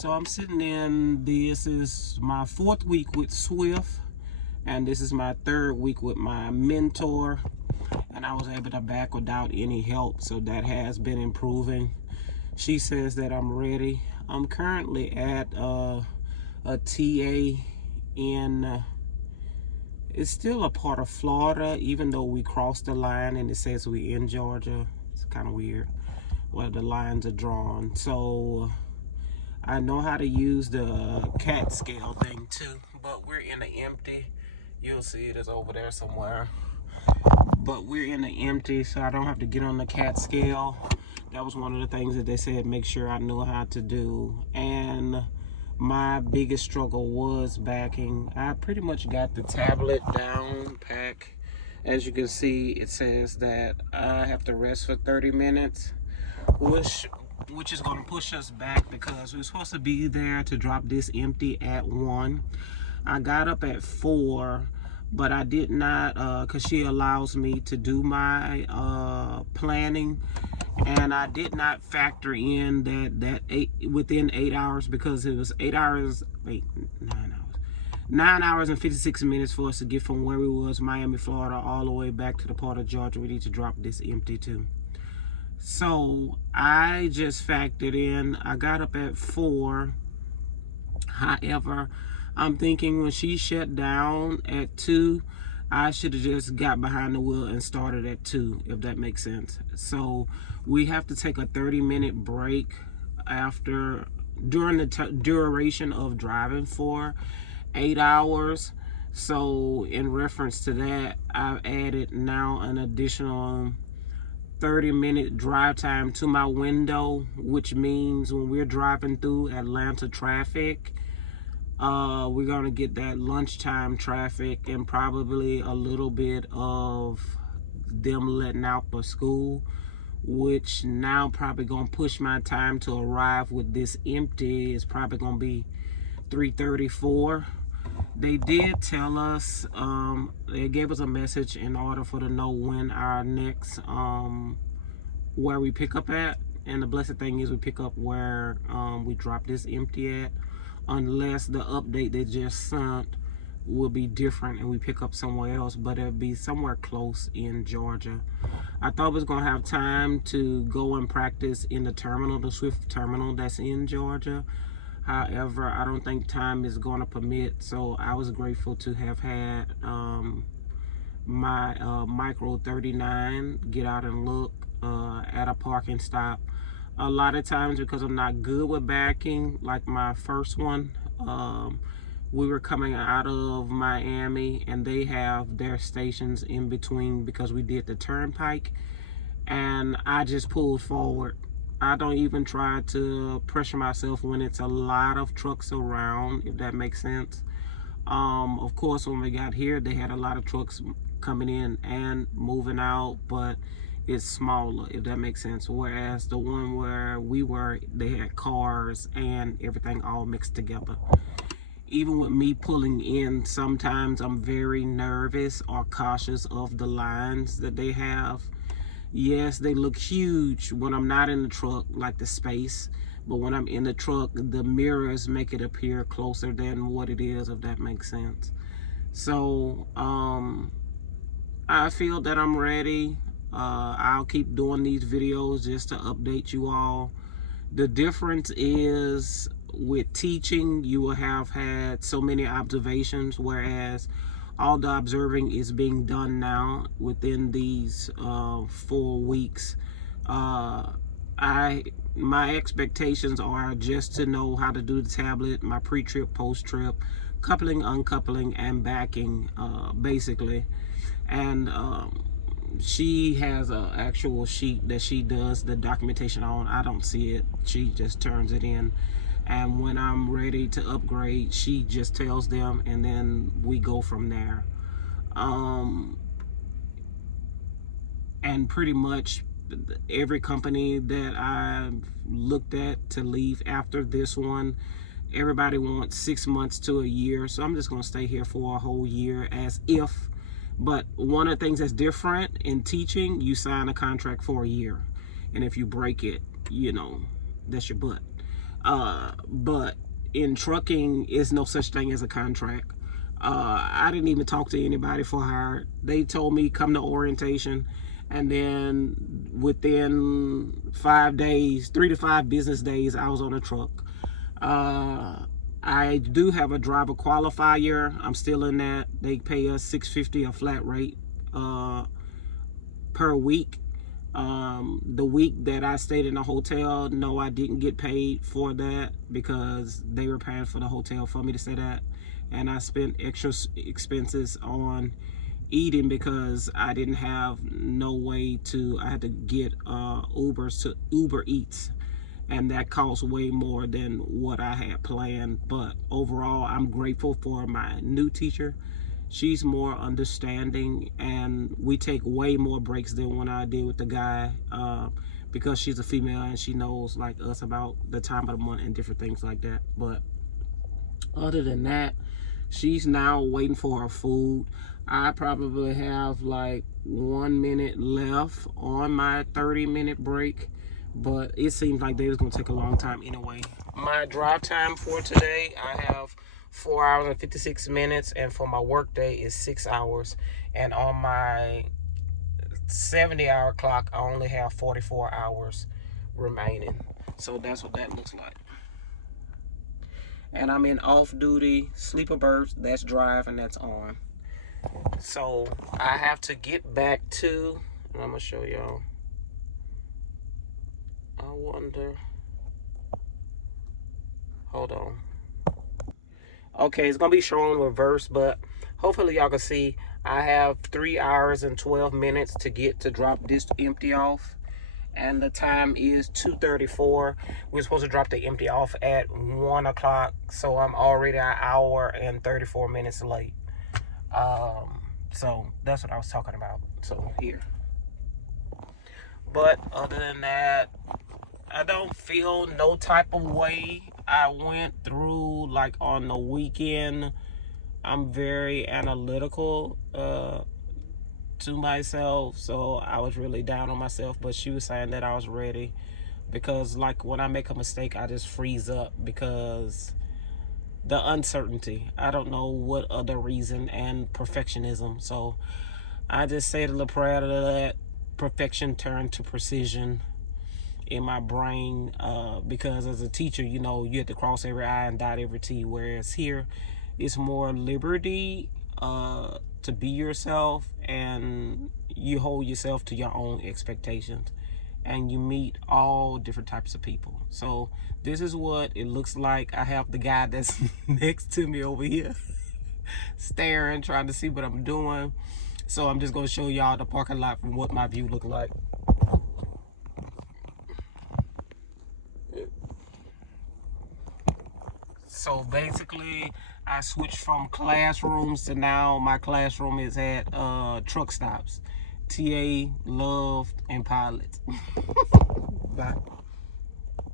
So I'm sitting in, this is my 4th week with Swift, and this is my 3rd week with my mentor, and I was able to back without any help, so that has been improving. She says that I'm ready. I'm currently at a TA in, it's still a part of Florida, even though we crossed the line and it says we in Georgia. It's kind of weird where the lines are drawn. So I know how to use the cat scale thing too, but we're in the empty. You'll see it is over there somewhere. But we're in the empty, so I don't have to get on the cat scale. That was one of the things that they said make sure I knew how to do. And my biggest struggle was backing. I pretty much got the tablet down pack. As you can see, it says that I have to rest for 30 minutes, which is going to push us back because we're supposed to be there to drop this empty at 1. I got up at 4, but I did not, because she allows me to do my planning, and I did not factor in that within 8 hours, because it was 9 hours. 9 hours and 56 minutes for us to get from where we was, Miami, Florida, all the way back to the part of Georgia we need to drop this empty to. So I just factored in, I got up at 4. However, I'm thinking when she shut down at 2, I should have just got behind the wheel and started at 2, if that makes sense. So we have to take a 30-minute break during the duration of driving for 8 hours. So in reference to that, I've added now an additional 30-minute drive time to my window, which means when we're driving through Atlanta traffic, we're gonna get that lunchtime traffic and probably a little bit of them letting out for school, which now probably gonna push my time to arrive with this empty is probably gonna be 3:34. They did tell us, they gave us a message in order for to know when our next, where we pick up at. And the blessed thing is we pick up where we drop this empty at, unless the update they just sent will be different and we pick up somewhere else, but it'll be somewhere close in Georgia. I thought we was gonna have time to go and practice in the terminal, the Swift terminal that's in Georgia. However, I don't think time is going to permit, so I was grateful to have had my Micro 39 get out and look at a parking stop. A lot of times, because I'm not good with backing, like my first one, we were coming out of Miami and they have their stations in between because we did the turnpike, and I just pulled forward. I don't even try to pressure myself when it's a lot of trucks around, if that makes sense. Of course, when we got here, they had a lot of trucks coming in and moving out, but it's smaller, if that makes sense. Whereas the one where we were, they had cars and everything all mixed together. Even with me pulling in, sometimes I'm very nervous or cautious of the lines that they have. Yes, they look huge when I'm not in the truck, like the space, but when I'm in the truck, the mirrors make it appear closer than what it is, if that makes sense. So I feel that I'm ready. I'll keep doing these videos just to update you all. The difference is with teaching, you will have had so many observations, whereas all the observing is being done now within these 4 weeks. My expectations are just to know how to do the tablet, my pre-trip, post-trip, coupling, uncoupling, and backing, basically. And she has an actual sheet that she does the documentation on. I don't see it. She just turns it in. And when I'm ready to upgrade, she just tells them, and then we go from there. And pretty much every company that I've looked at to leave after this one, everybody wants 6 months to a year. So I'm just going to stay here for a whole year as if. But one of the things that's different in teaching, you sign a contract for a year. And if you break it, you know, that's your butt. But in trucking, is no such thing as a contract. I didn't even talk to anybody for hire. They told me come to orientation, and then within 5 days, 3 to 5 business days, I was on a truck. I do have a driver qualifier. I'm still in that. They pay us $650 a flat rate per week. The week that I stayed in a hotel, no, I didn't get paid for that because they were paying for the hotel for me to stay at, and I spent extra expenses on eating because I didn't have no way to. I had to get Ubers to Uber Eats, and that cost way more than what I had planned. But overall, I'm grateful for my new teacher. She's more understanding, and we take way more breaks than when I did with the guy, because she's a female and she knows like us about the time of the month and different things like that. But other than that, she's now waiting for her food. I probably have like 1 minute left on my 30-minute break, but it seems like they was gonna take a long time anyway. My drive time for today, I have 4 hours and 56 minutes, and for my work day is 6 hours. And on my 70-hour clock, I only have 44 hours remaining. So that's what that looks like. And I'm in off-duty sleeper berth. That's drive and that's on. So I have to get back to, and I'm gonna show y'all. I wonder. Hold on. Okay, it's gonna be shown reverse, but hopefully y'all can see I have 3 hours and 12 minutes to get to drop this empty off, and the time is 2:34. We're supposed to drop the empty off at 1 o'clock, so I'm already an hour and 34 minutes late. So that's what I was talking about. So here. But other than that, I don't feel no type of way. I went through, like, on the weekend, I'm very analytical to myself, so I was really down on myself. But she was saying that I was ready, because like when I make a mistake, I just freeze up because the uncertainty. I don't know what other reason, and perfectionism. So I just say the little prayer to let perfection turn to precision in my brain, because as a teacher, you know, you have to cross every I and dot every T, whereas here it's more liberty to be yourself, and you hold yourself to your own expectations, and you meet all different types of people. So this is what it looks like. I have the guy that's next to me over here staring, trying to see what I'm doing. So I'm just going to show y'all the parking lot from what my view look like. So basically, I switched from classrooms to now my classroom is at truck stops. TA, Love, and Pilot. Bye.